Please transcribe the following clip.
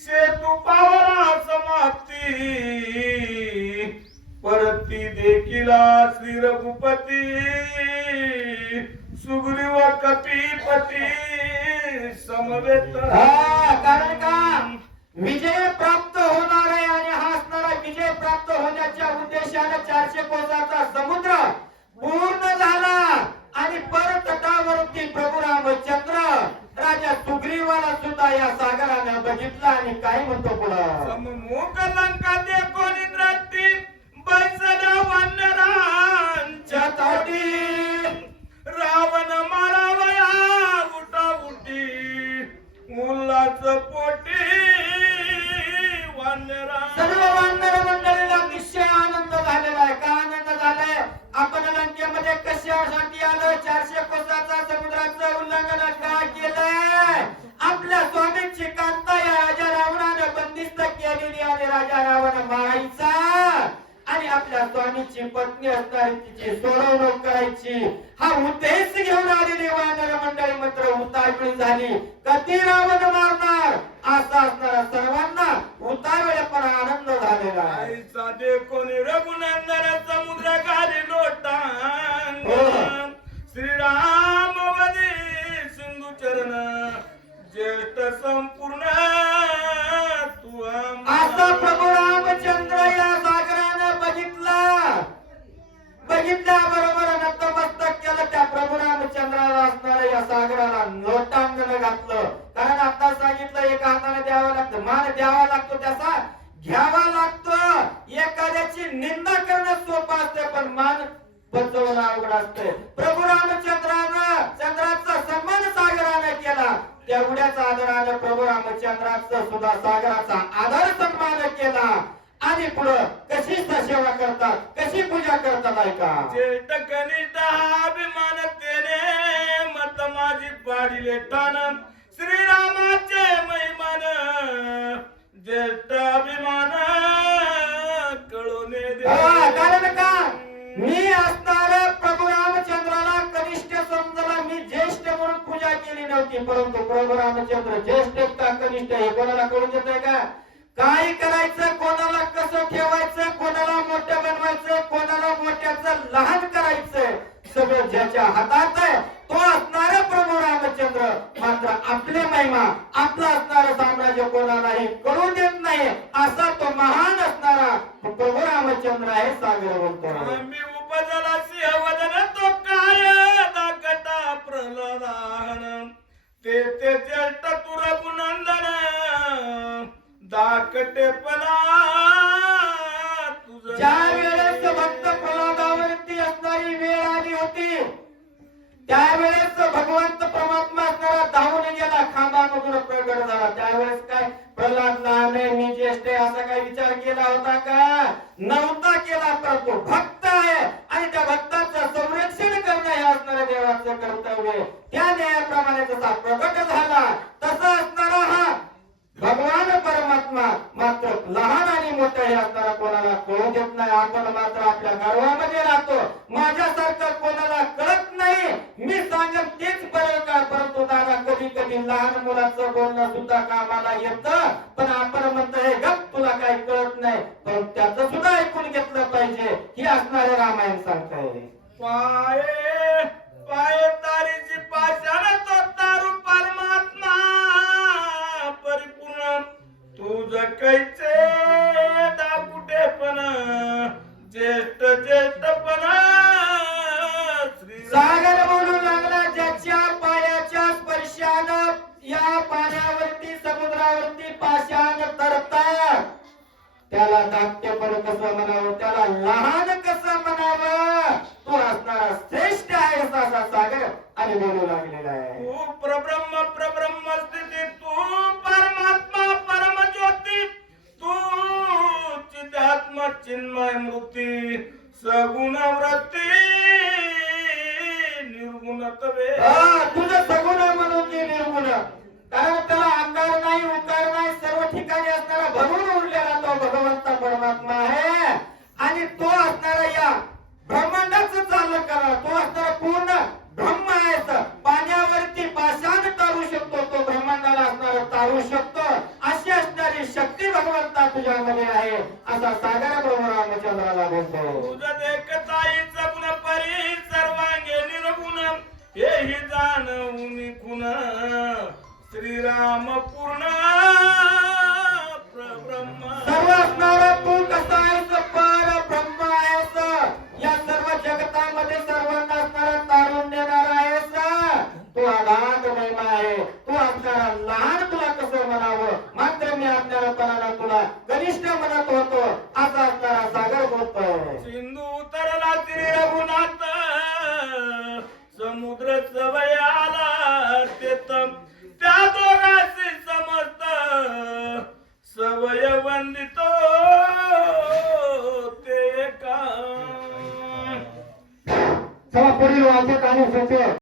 सेतू पावला समाप्ती परती देखिला श्री रघुपती सुग्रीव कपीपती समवेत. कारण का विजय प्राप्त होणार आहे आणि हा असणारा विजय प्राप्त होण्याच्या उद्देशाने 400 कोसाचा समुद्र पूर्ण झाला आणि परत तटावरती प्रभू रामचंद्र राजा सुग्रीवाला सुद्धा या सागराने बघितला आणि काय म्हणतो पुढं. सममुख लंका देखो निद्राती बैसला वानरांच्या ताटी रावण मारावया उठा उठी मुलाच पोटी वानरा. सर्व वानर मंडळीला अतिशय आनंद झालेला आहे. का आनंद झालाय? आपण लंकेमध्ये कशासाठी आलो? 400 कोसाचा समुद्राचं उल्लंघन का केलंय? आपल्या स्वामींची कांता या राजा रावणाने बंदिस्त केलेली आणि राजा रावण मारायचा आणि आपल्या स्वामीची पत्नी असणारी तिची सोडवणूक करायची हा उद्देश घेऊन आलेली वानर मंडळी मात्र उतावळी झाली. कधी रावण मारणार असा असणारा सर्वांना उतावळेपणा आनंद झालेला आहे. आईचा देखो रघुनंदन समुद्र गाली लोटांग श्रीराम वदी सिंधू चरण ज्येष्ठ संपूर्ण तू असा प्रभू रामचंद्र या सागरानं बघितल्या बरोबर नतमस्तक केलं. त्या प्रभू रामचंद्राला असणाऱ्या या सागराला लोटांगण घातलं. कारण आता सांगितलं एका हाताने द्यावं लागतं, मान द्यावा लागतो, त्याचा घ्यावा लागतो. एखाद्याची निंदा करणं सोपं असते पण मान बचवणं अवघड असते. प्रभू रामचंद्रानं चंद्राचा सन्मान सागराने केला. तेवढ्याच आदरानं प्रभू रामचंद्राचा सुद्धा सागराचा आदर सन्मान केला. आणि पुढं कशी सेवा करतात, कशी पूजा करतात ऐका. ज्येष्ठ कनिष्ठ हा अभिमान तेने मत माझी पाडिले ठाण श्रीरामाचे महिमान ज्येष्ठ अभिमान कळून दे. कारण का मी असणाऱ्या प्रभू रामचंद्राला कनिष्ठ समजला, मी ज्येष्ठ म्हणून पूजा केली नव्हती. परंतु प्रभू रामचंद्र ज्येष्ठ का कनिष्ठ हे कोणाला कळून देत आहे का? काय करायचं, कोणाला कसं ठेवायचं, कोणाला मोठं बनवायचं, कोणाला मोठ्याचं लहान करायचं, सगळं ज्याच्या हातात आहे तो असणारा प्रभू रामचंद्र. मात्र आपले महिमा आपलं असणारं साम्राज्य कोणालाही कळू देत नाही असा तो महान असणारा प्रभू रामचंद्र आहे. सागर बोलतो मी उपजला सिंहवदन तो काय दाखटा प्रल्हादान ते ज्येष्ठ तू रघुनंदन दाकटेपणा तुझं. ज्या वेळेस भक्त प्रल्हादावरती असणारी वेळ आली होती त्यावेळेस भगवंत परमात्मा असणारा धावून गेला, खांबामधून प्रगट झाला. त्यावेळेस काय प्रल्हाद लहान आहे मी ज्येष्ठ आहे असा काय विचार केला होता का? नव्हता केला. परंतु भक्त आहे आणि त्या भक्ताचं संरक्षण करणं हे असणाऱ्या देवाचं कर्तव्य आहे. त्या न्यायाप्रमाणे जसा प्रगट झाला तसा असणारा हा भगवान परमात्मा मात्र लहान आणि मोठं हे असणारा कोणाला कळू देत नाही. आपण मात्र आपल्या गर्वामध्ये राहतो, माझ्यासारखं कोणाला कळत नाही, मी सांगेन तेच बरं का. परंतु दादा कधी कधी लहान मुलाचं बोलणं सुद्धा कामाला येतं पण आपण म्हणतो हे गप तुला काही कळत नाही, पण त्याचं सुद्धा ऐकून घेतलं पाहिजे. ही असणारे रामायण सांगताय. पाये पाये तारीची पाषाण तो तारू परमात्मा परिपूर्ण तुझ कैचे दाकुटे पण ज्येष्ठ पण सागर बोलू लागला ज्याच्या पायाच्या स्पर्शानं या पाण्यावरती समुद्रावरती पाषाण तरतात त्याला दाक्यपण कसं म्हणावं, त्याला लहान कसं म्हणावं, तो असणारा श्रेष्ठ आहे असा सागर आणि बोलू लागलेला आहे. तू प्रब्रह्म स्थिती तू परमात्मा परम ज्योती तू चिदात्मा चिन्मय मूर्ती सगुण वृत्ती निर्गुण तवे. तुझं सगुण म्हणून की निर्गुण, कारण त्याला आकार नाही उकार नाही, सर्व ठिकाणी असणारा भरून उरलेला तो भगवंत परमात्मा आहे. आणि तो असणारा या ब्रह्मांडाचं चालक करा, तो असणारा पूर्ण ब्रह्म आहे. पाण्यावरती पाषाण तारू शकतो, तो ब्रह्मांडाला असणारा तारू शकतो. क्षमता तुझ्यामध्ये आहे असा सागर प्रभू रामचंद्राला बोलतो. तुझं देखताईच गुण परी सर्वांगे निर्गुण हेही जाणून खुन श्रीराम पूर्ण